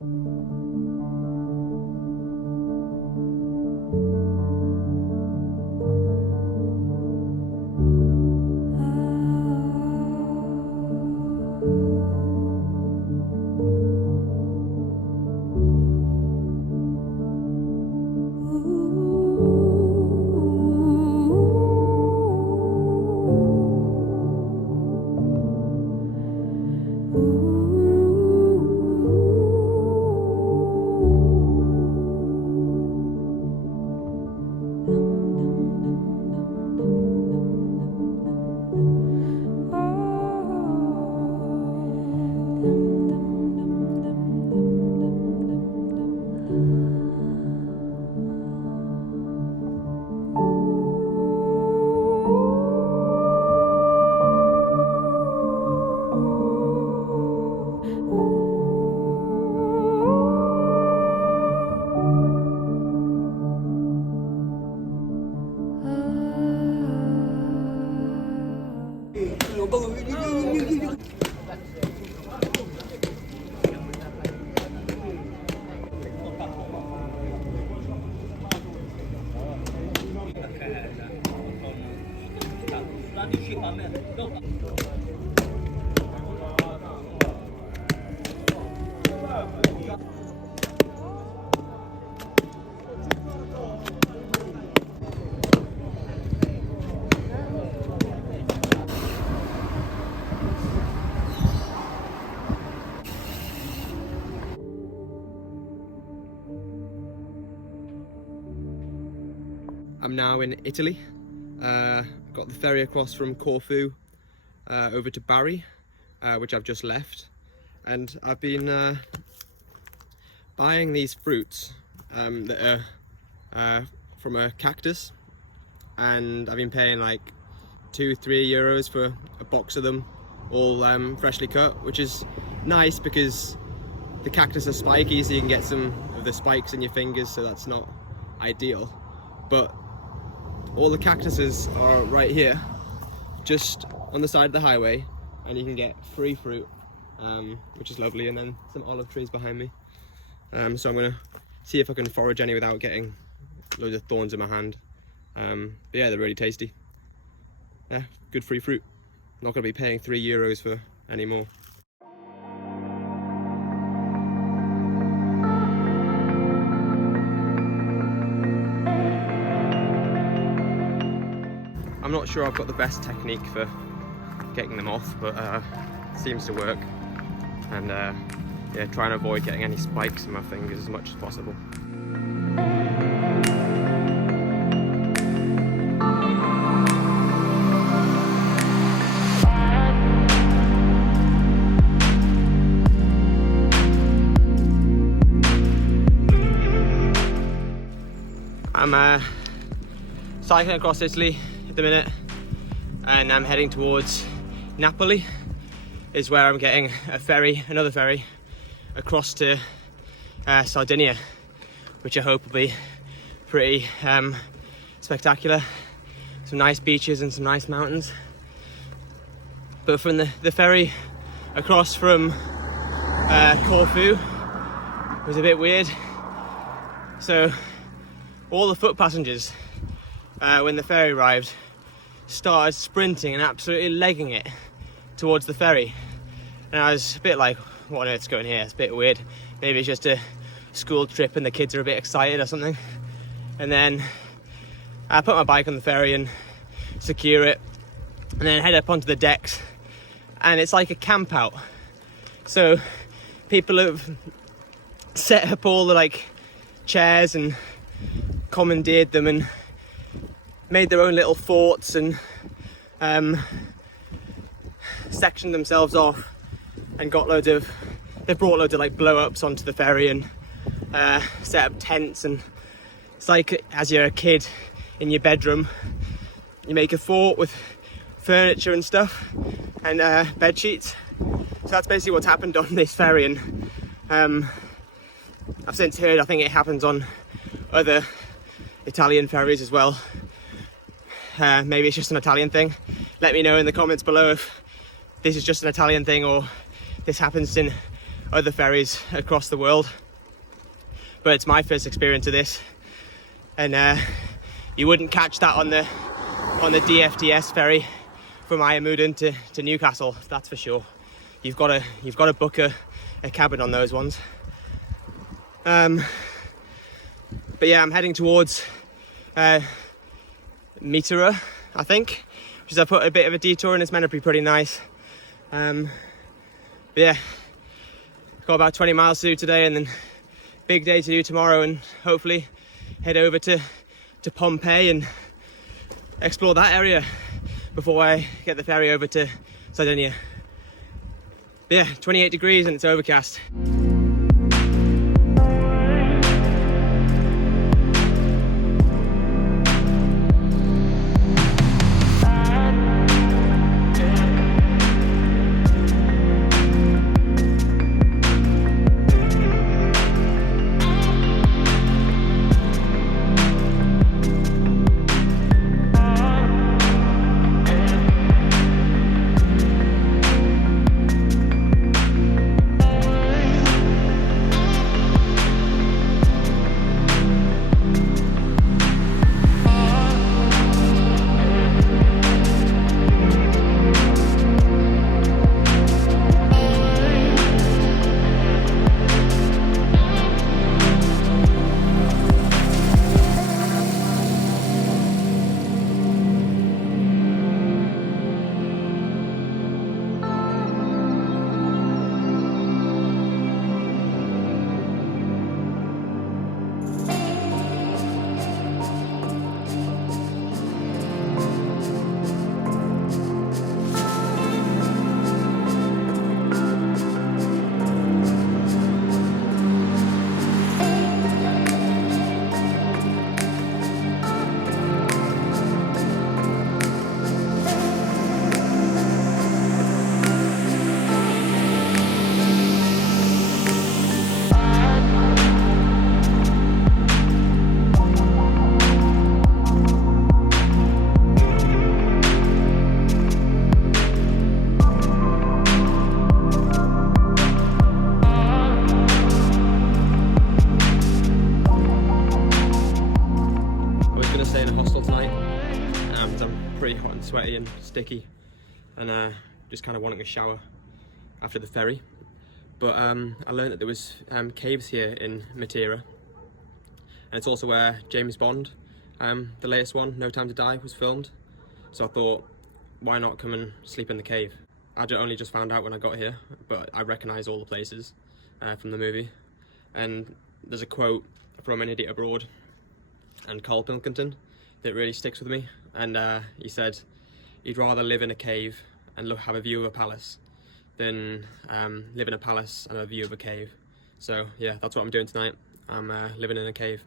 I'm now in Italy. Got the ferry across from Corfu over to Bari, which I've just left, and I've been buying these fruits that are from a cactus, and I've been paying like €2-3 for a box of them, all freshly cut, which is nice because the cactus are spiky, so you can get some of the spikes in your fingers, so that's not ideal. But all the cactuses are right here, just on the side of the highway, and you can get free fruit, which is lovely, and then some olive trees behind me. So I'm gonna see if I can forage any without getting loads of thorns in my hand. But yeah, they're really tasty. Yeah, good free fruit. Not gonna be paying €3 for any more. I'm not sure I've got the best technique for getting them off, but it seems to work. And yeah, try and avoid getting any spikes in my fingers as much as possible. I'm cycling across Italy at the minute, and I'm heading towards Napoli, is where I'm getting a ferry, another ferry, across to Sardinia, which I hope will be pretty spectacular. Some nice beaches and some nice mountains. But from the ferry across from Corfu was a bit weird. So all the foot passengers, when the ferry arrived, started sprinting and absolutely legging it towards the ferry. And I was a bit like, what on earth's going here? It's a bit weird. Maybe it's just a school trip and the kids are a bit excited or something. And then I put my bike on the ferry and secure it, and then head up onto the decks. And it's like a camp out. So people have set up all the like chairs and commandeered them and made their own little forts and sectioned themselves off and got they've brought loads of like blow-ups onto the ferry and set up tents. And it's like as you're a kid in your bedroom, you make a fort with furniture and stuff and bed sheets. So that's basically what's happened on this ferry. And I've since heard, I think it happens on other Italian ferries as well. Maybe it's just an Italian thing. Let me know in the comments below if this is just an Italian thing or this happens in other ferries across the world, but it's my first experience of this, and you wouldn't catch that on the DFDS ferry from Ayamudin to Newcastle, that's for sure. You've got to book a cabin on those ones. But yeah, I'm heading towards Matera, I think, which is, I put a bit of a detour and it's meant to be pretty nice. But yeah, got about 20 miles to do today, and then big day to do tomorrow, and hopefully head over to Pompeii and explore that area before I get the ferry over to Sardinia. But yeah, 28 degrees and it's overcast. Sweaty and sticky, and just kind of wanting a shower after the ferry. But I learned that there was caves here in Matera, and it's also where James Bond, the latest one, No Time to Die, was filmed. So I thought, why not come and sleep in the cave? I only just found out when I got here, but I recognise all the places from the movie. And there's a quote from An Idiot Abroad and Carl Pilkington that really sticks with me, and he said he'd rather live in a cave and have a view of a palace than live in a palace and have a view of a cave. So yeah, that's what I'm doing tonight. I'm living in a cave.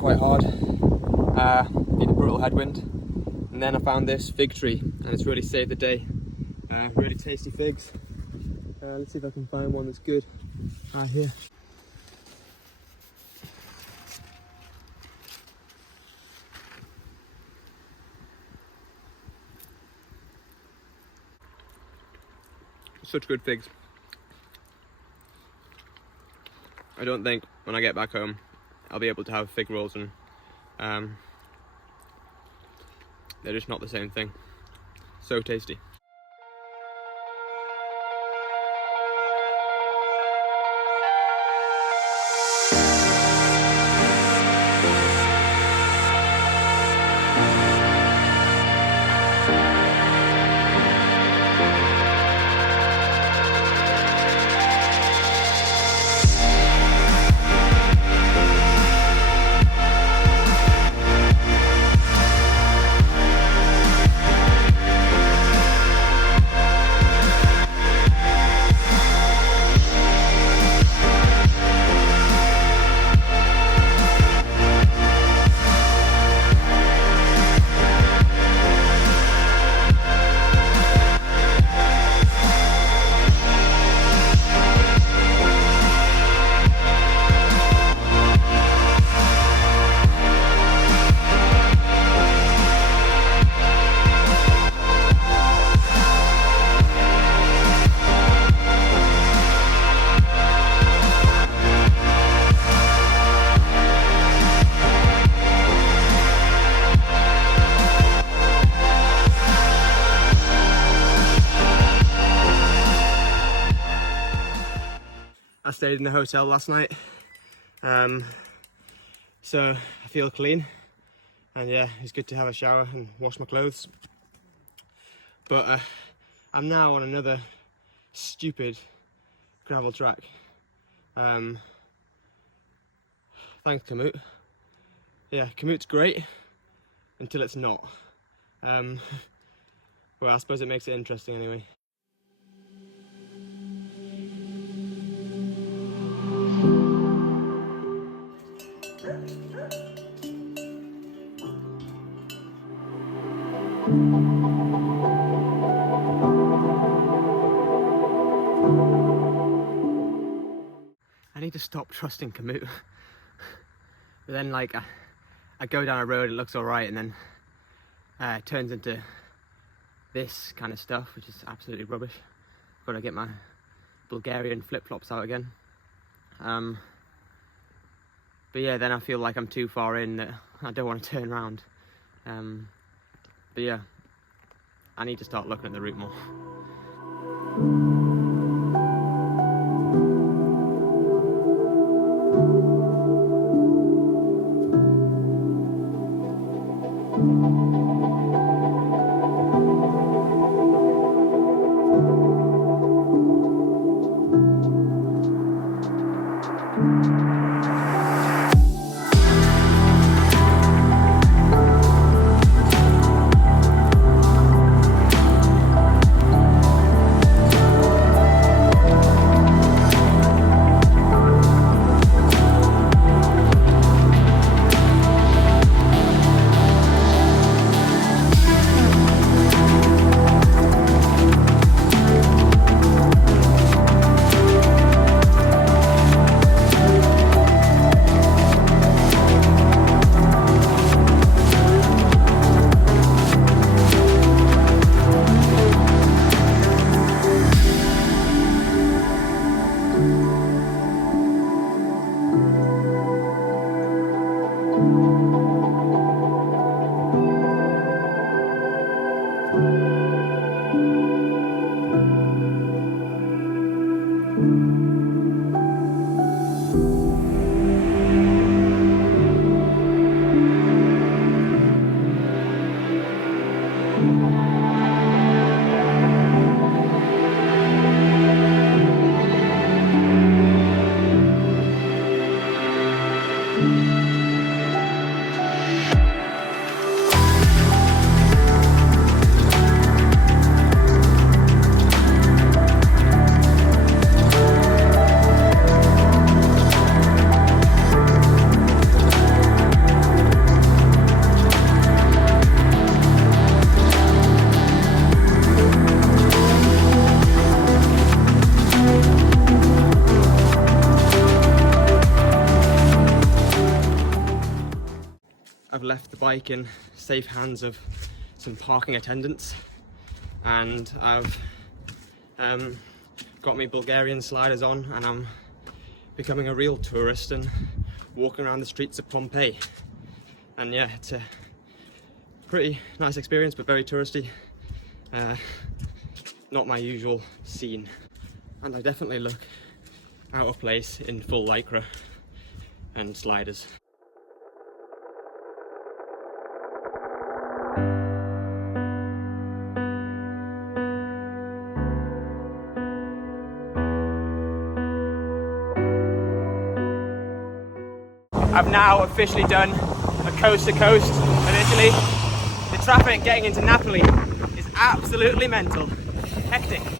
quite hard, been a brutal headwind, and then I found this fig tree and it's really saved the day. Really tasty figs. Let's see if I can find one that's good here. Such good figs. I don't think when I get back home I'll be able to have fig rolls, and they're just not the same thing. So tasty. I stayed in the hotel last night, so I feel clean, and yeah, it's good to have a shower and wash my clothes. But I'm now on another stupid gravel track. Thanks, Komoot. Yeah, Komoot's great until it's not. Well, I suppose it makes it interesting anyway. I need to stop trusting Komoot. But then, like, I go down a road, it looks alright, and then it turns into this kind of stuff, which is absolutely rubbish. Got to get my Bulgarian flip-flops out again. But yeah, then I feel like I'm too far in that I don't want to turn around. But yeah, I need to start looking at the route more. left the bike in safe hands of some parking attendants, and I've got my Bulgarian sliders on, and I'm becoming a real tourist and walking around the streets of Pompeii. And yeah, it's a pretty nice experience, but very touristy. Not my usual scene, and I definitely look out of place in full lycra and sliders. I've now officially done a coast to coast in Italy. The traffic getting into Napoli is absolutely mental. Hectic.